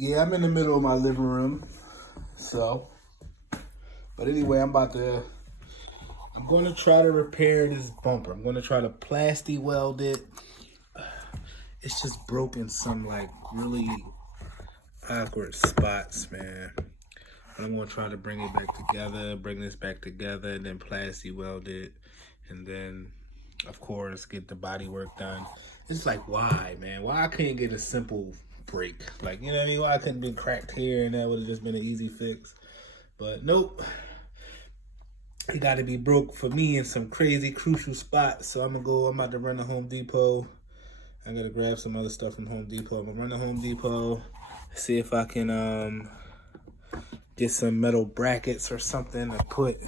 Yeah, I'm in the middle of my living room. So, but anyway, I'm going to try to repair this bumper. I'm going to try to plasti weld it. It's just broken some like really awkward spots, man. But I'm going to try to bring it back together, bring this back together, and then plasti weld it. And then, of course, get the body work done. It's like, why, man? Why I couldn't get a simple break? Like, you know what I mean? Why I couldn't be cracked here and that would have just been an easy fix? But nope. It got to be broke for me in some crazy crucial spots. So I'm about to run to Home Depot. I got to grab some other stuff from Home Depot. I'm going to run to Home Depot, see if I can get some metal brackets or something to put.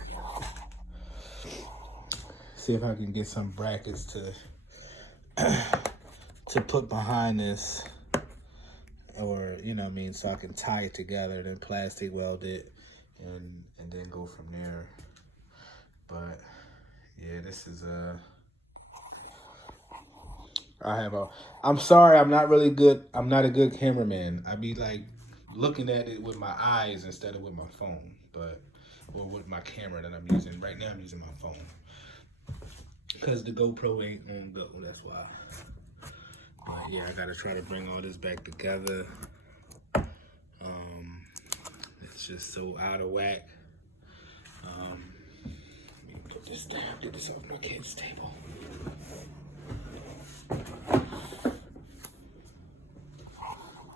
See if I can get some brackets to put behind this, or you know what I mean, so I can tie it together, then plastic weld it, and then go from there. But yeah, this is I'm sorry, I'm not really good. I'm not a good cameraman. I be like looking at it with my eyes instead of with my phone, or with my camera that I'm using. Right now I'm using my phone because the GoPro ain't on go, that's why. But yeah, I gotta try to bring all this back together. It's just so out of whack. Let me put this down, get this off my kid's table.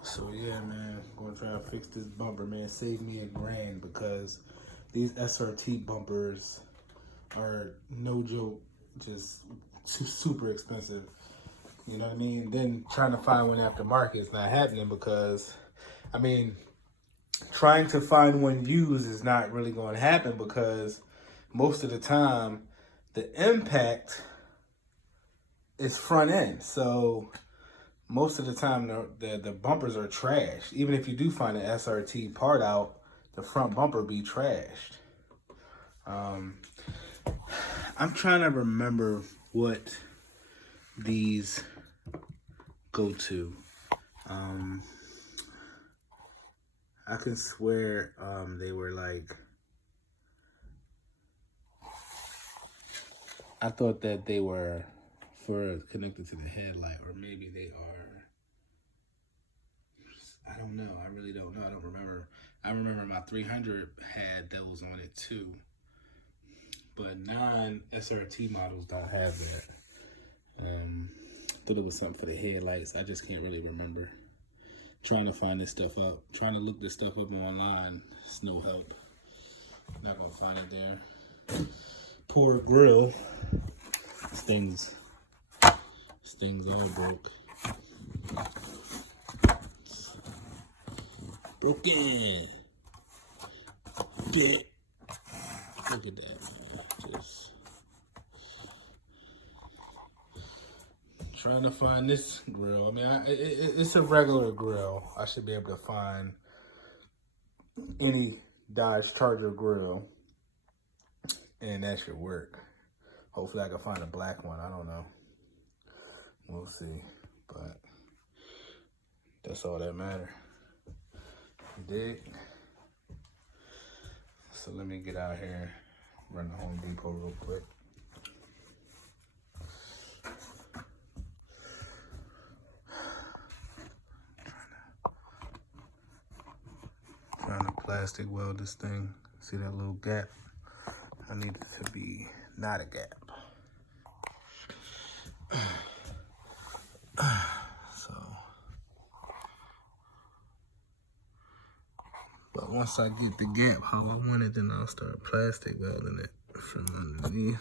So yeah, man, I'm gonna try to fix this bumper, man. Save me $1,000 because these SRT bumpers are no joke, just super expensive. You know what I mean? Then trying to find one aftermarket is not happening because, I mean, trying to find one used is not really going to happen because most of the time the impact is front end. So most of the time the bumpers are trashed. Even if you do find an SRT part out, the front bumper be trashed. I'm trying to remember what these go to. I can swear they were like, I thought that they were for connected to the headlight, or maybe they are, I don't know. I really don't know. I don't remember. I remember my 300 had those on it too, but non-SRT models don't have that. Thought it was something for the headlights. I just can't really remember. Trying to find this stuff up. Trying to look this stuff up online. It's no help. Not gonna find it there. Poor grill. This thing's all broke. Broken. Bit. Look at that, man. Just trying to find this grill. I mean, it's a regular grill. I should be able to find any Dodge Charger grill, and that should work. Hopefully I can find a black one. I don't know. We'll see. But that's all that matters. You dig? So let me get out here, run to Home Depot real quick. Trying to plastic weld this thing. See that little gap? I need it to be not a gap. So, but once I get the gap how I want it, then I'll start plastic welding it from underneath.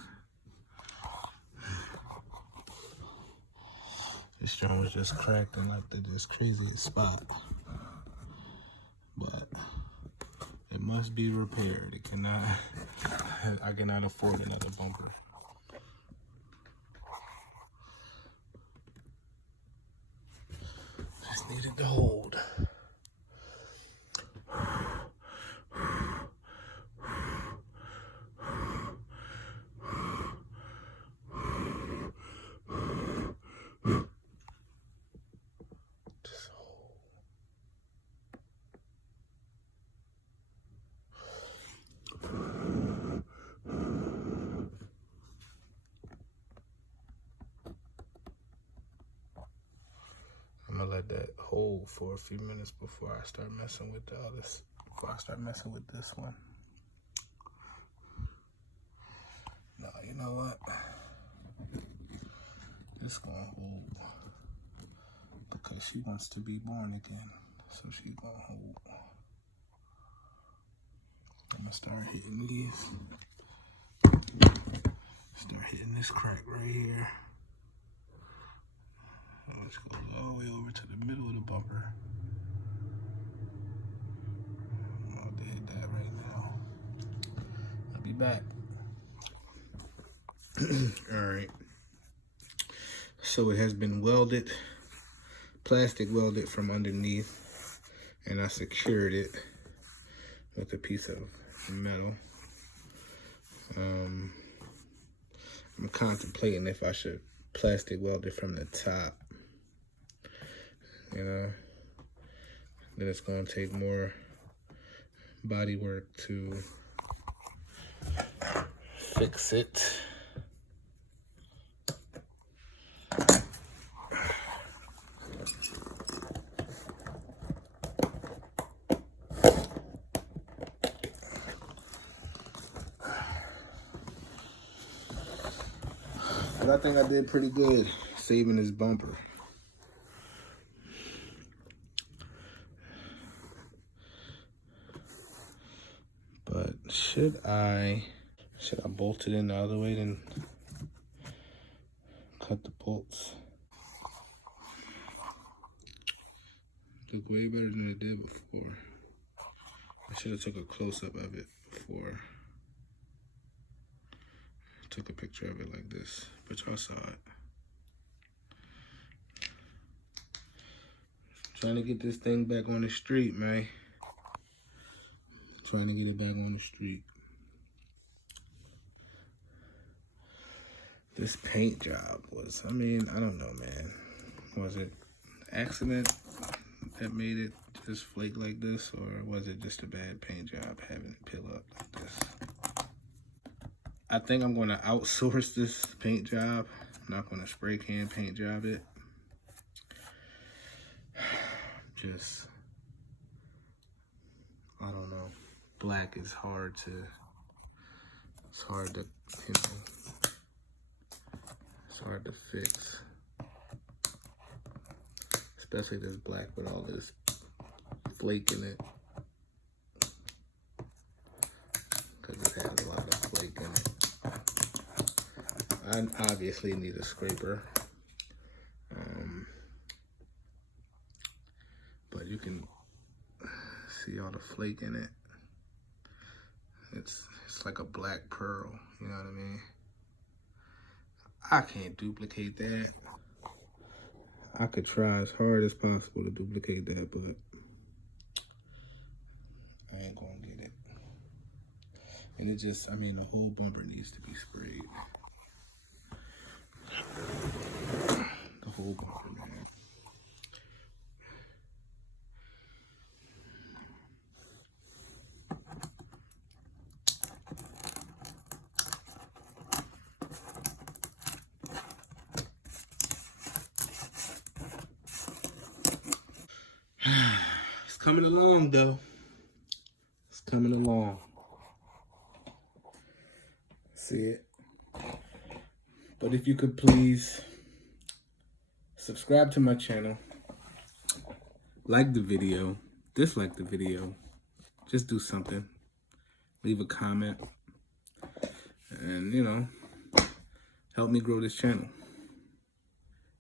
This joint was just cracked in like this craziest spot. But it must be repaired. It cannot, I cannot afford another bumper. Just needed to hold. let that hold for a few minutes before I start messing with all this. Before I start messing with this one. No, you know what? This gonna hold because she wants to be born again, so she gonna hold. I'm gonna start hitting these. Start hitting this crack right here. Let's go all the way over to the middle of the bumper. I'm about to hit that right now. I'll be back. Alright. So it has been welded, plastic welded from underneath, and I secured it with a piece of metal. I'm contemplating if I should plastic weld it from the top. You know, then it's going to take more body work to fix it. But I think I did pretty good saving this bumper. But should I bolt it in the other way, then cut the bolts? Look way better than it did before. I should have took a close-up of it before. Took a picture of it like this, but y'all saw it. Trying to get this thing back on the street, man. Trying to get it back on the street. This paint job was, I mean, I don't know, man. Was it accident that made it just flake like this, or was it just a bad paint job having it peel up like this? I think I'm going to outsource this paint job. I'm not going to spray can paint job it. Just, I don't know. Black is hard to, it's hard to, you know, it's hard to fix. Especially this black with all this flake in it. Because it has a lot of flake in it. I obviously need a scraper. But you can see all the flake in it. It's like a black pearl, you know what I mean? I can't duplicate that. I could try as hard as possible to duplicate that, but I ain't gonna get it. And it just, I mean, the whole bumper needs to be sprayed. The whole bumper, man. It's coming along, though. It's coming along. See it? But if you could please subscribe to my channel, like the video, dislike the video, just do something. Leave a comment, and, you know, help me grow this channel.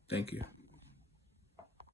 Thank you.